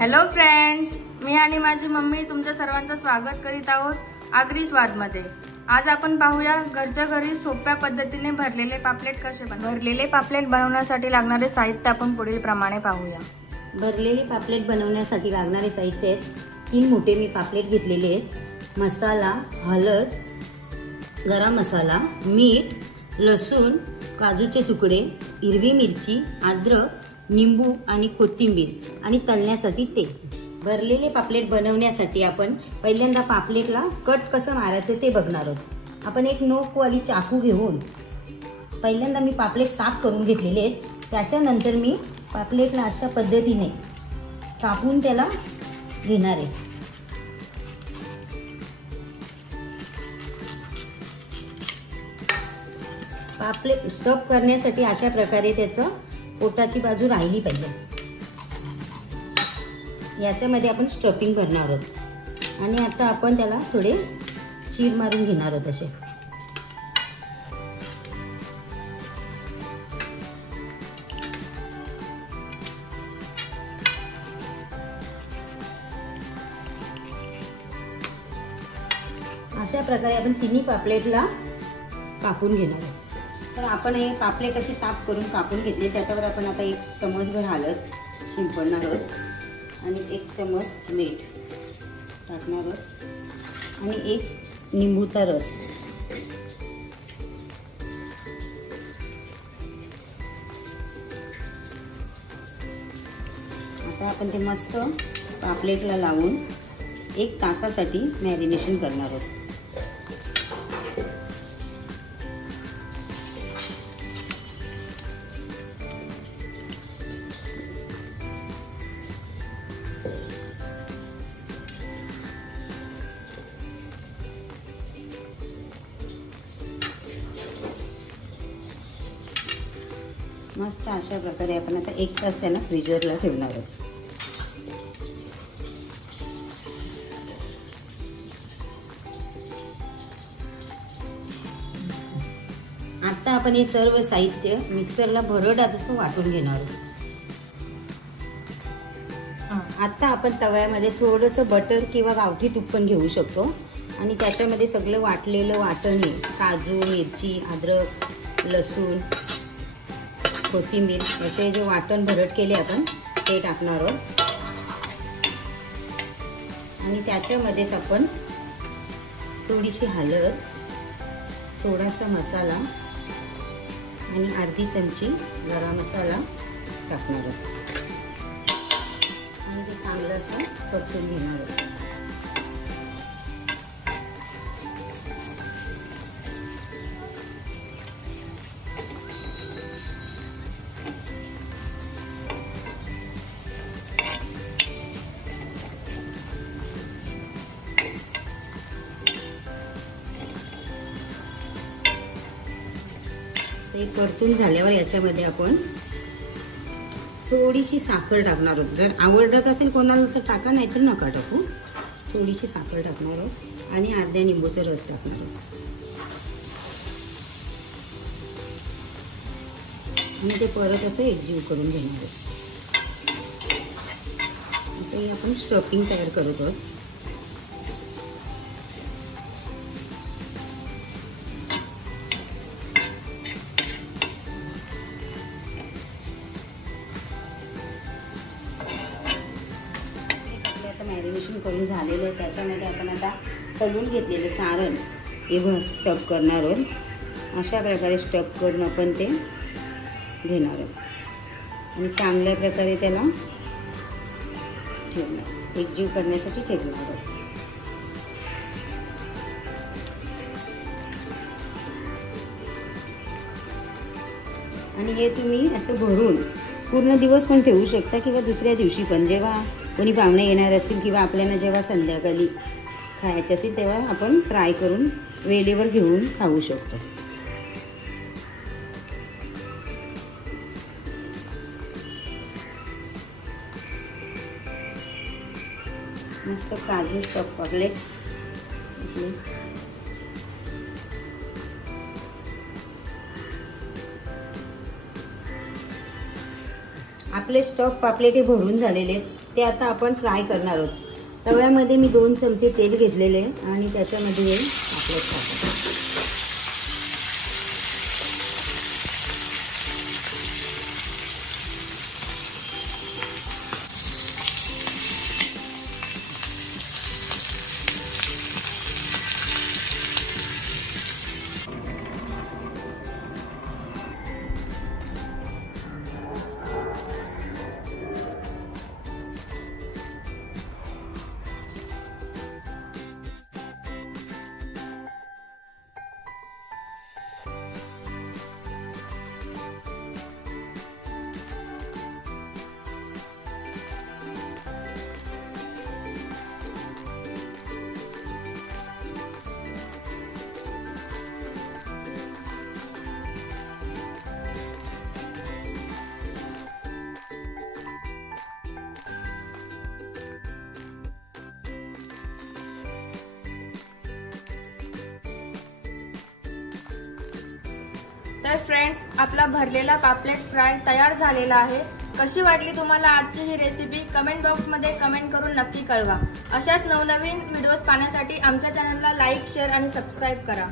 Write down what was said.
Hello friends, मी आणि माझी mummy तुमच्या सर्वांचं स्वागत करीत आहोत आगरी स्वादमध्ये। आज आपण पाहूया घरच्या घरी सोप्या पद्धतीने भरलेले पापलेट कसे बनवायचे। भरलेले पापलेट बनवण्यासाठी लागणारे साहित्य आपण पुढील प्रमाणे पाहूया। भरलेले पापलेट बनवण्यासाठी लागणारे साहित्य आहेत 3 मोठे मी पापलेट घेतलेले आहेत। मसाला, हळद, गरम मसाला, मीठ, लसूण, काजूचे तुकडे, हिरवी मिरची, अद्रक, निंबू आणि कोथिंबीर आणि तळण्यासाठी तेल। भरलेले पापलेट बनवण्यासाठी आपण पहिल्यांदा पापलेटला कट कसं मारायचं ते बघणार आहोत। आपण एक नोकवाली चाकू घेऊन पहिल्यांदा मी पापलेट साफ करून घेतलेले आहेत। त्याच्यानंतर मी पापलेटला अशा पद्धतीने कापून त्याला घेणार आहे। पापलेट स्टफ करण्यासाठी अशा प्रकारे त्याचं पोटाची बाजू राहिली पाहिजे। याच्यामध्ये आपण स्टफिंग भरणार आहोत आणि आता आपण त्याला थोडे चीर मारून घेणार आहोत। असे अशा प्रकारे आपण तिन्ही पापलेटला कापून घेणार आहोत। तर आपण हे पापलेट अशी साफ करून कापून घेतले। त्याच्यावर आपण आता 1 चमचभर हळद शिंपडणार आहोत आणि 1 चमच मीठ टाकणार आहोत आणि 1 निंबूचा रस। आता आपण ते मस्त पापलेटला लावून 1 तासासाठी मॅरिनेशन करणार आहोत। मस्त अशा प्रकारे आपण आता 1 तास त्यांना फ्रीजरला ठेवणार आहोत। आता आपण हे सर्व साहित्य मिक्सरला भरडात असं वाटून घेणार आहोत। आता आपण तव्यामध्ये थोडंसं बटर किंवा गावठी तूप पण घेऊ शकतो आणि त्याच्यामध्ये सगळं वाटलेलं वाटण, काजू, मिरची, अद्रक, लसूण, कोथिंबीर असे जे वाटण भरड केले आपण ते टाकणार आहोत आणि त्याच्यामध्येच आपण थोडीशी हळद, थोडासा मसाला आणि अर्धी चमची गरम मसाला टाकणार आहोत आणि ते चांगलं असं परतून घेणार आहोत। ते परतून झाल्यावर याच्यामध्ये आपण थोडीशी साखर टाकणार आहोत। जर आवडत असेल कोणाला तर टाका, नाहीतर नका टाकू। थोडीशी साखर टाकणार आहोत आणि अर्ध्या निंबूचा रस टाकणार आहोत आणि ते परत असं एकजीव करून घेणार आहोत। आता आपण स्टफिंग तयार करत आहोत। मॅरिनेशन करून झालेलं आहे। त्याच्यामध्ये आपण आता तळून घेतलेलं सारण हे स्टफ करणार आहोत। अशा प्रकारे स्टफ करून आपण ते घेणार आहोत आणि चांगल्या प्रकारे त्याला ठेवणार, एकजीव करण्यासाठी ठेवणार आहोत। आणि हे तुम्ही असं भरून पूर्ण दिवस पण ठेवू शकता किंवा दुसऱ्या दिवशी पण, जेव्हा कोणी पाहुणे येणार असतील किंवा आपल्याला जेव्हा संध्याकाळी खायचे असेल तेव्हा आपण फ्राय करून वेळेवर घेऊन खाऊ शकतो। मस्त काजू स्टफ पापलेट आपले स्टफ पापलेट हे भरून झालेले आहेत। ते आता आपण फ्राय करणार आहोत। तव्यामध्ये मी 2 चमचे तेल घेतलेले आणि त्याच्यामध्ये हे पापलेट टाकायचे। तर फ्रेंड्स, आपला भरलेला पापलेट फ्राय तयार झालेला आहे। कशी वाटली तुम्हाला आजची ही रेसिपी कमेंट बॉक्समध्ये कमेंट करून नक्की कळवा। अशाच नवनवीन व्हिडिओज पाहण्यासाठी आमच्या चॅनलला लाईक, शेअर आणि सबस्क्राईब करा।